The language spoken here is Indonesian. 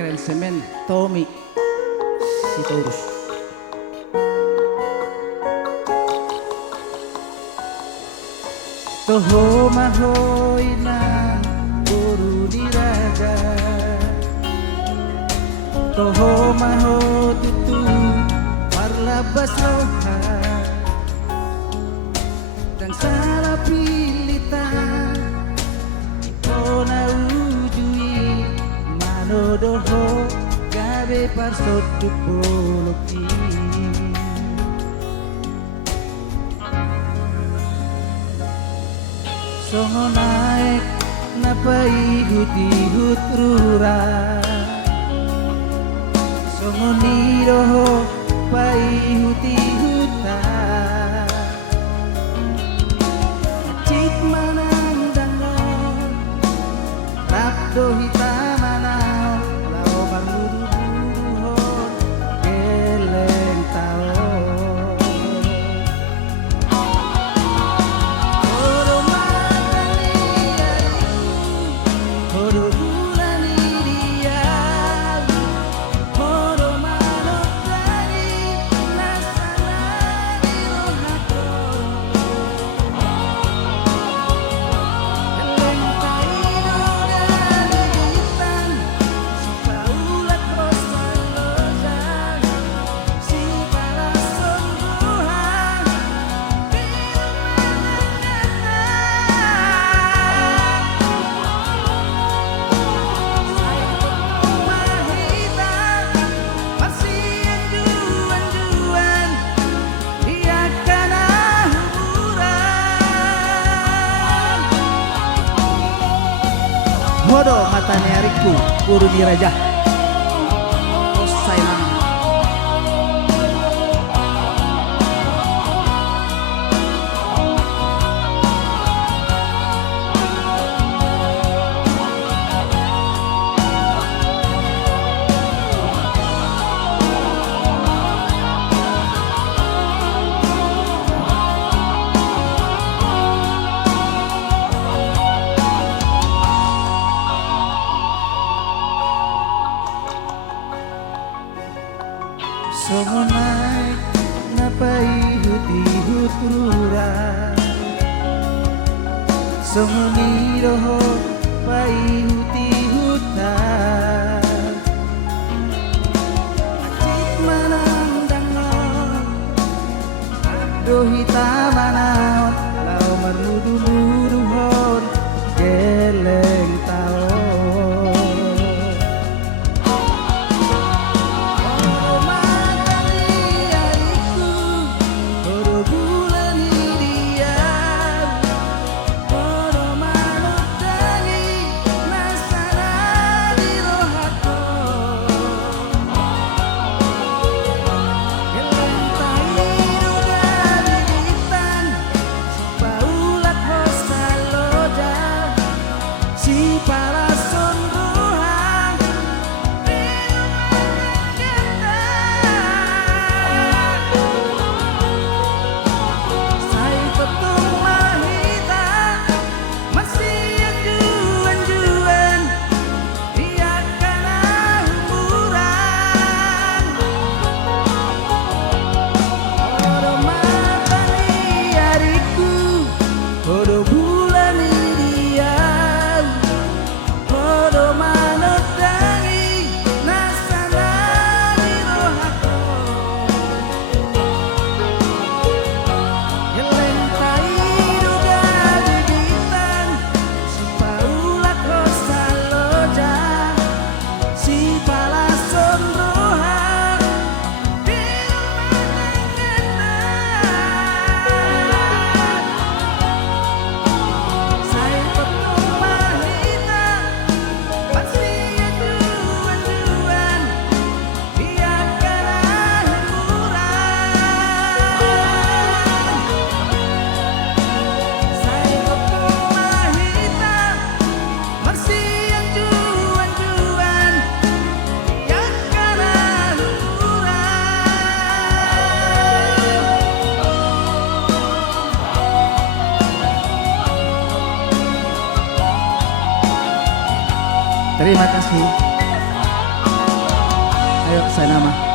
Aransemen Tommy Sitorus. Toho mahoy na guru diraga, toho maho tutu parlabas roha, dan salah pilitan ito na ujui manodoho gabe parsot tupoloki. Songo naik napaihut-ihut rura, songo niroho paihut-ihuta, cik manang dangon rapdo hitamanaw lao marluduhon geleng tao. Bodoh matanya Riku, guru di raja. Saya songo naik napaihut-ihut rura, songo niroho paihut-ihuta, cik manang dangon do hitamanaon lau marludu-luduhon geleng tao. Terima kasih. Ayo saya nama.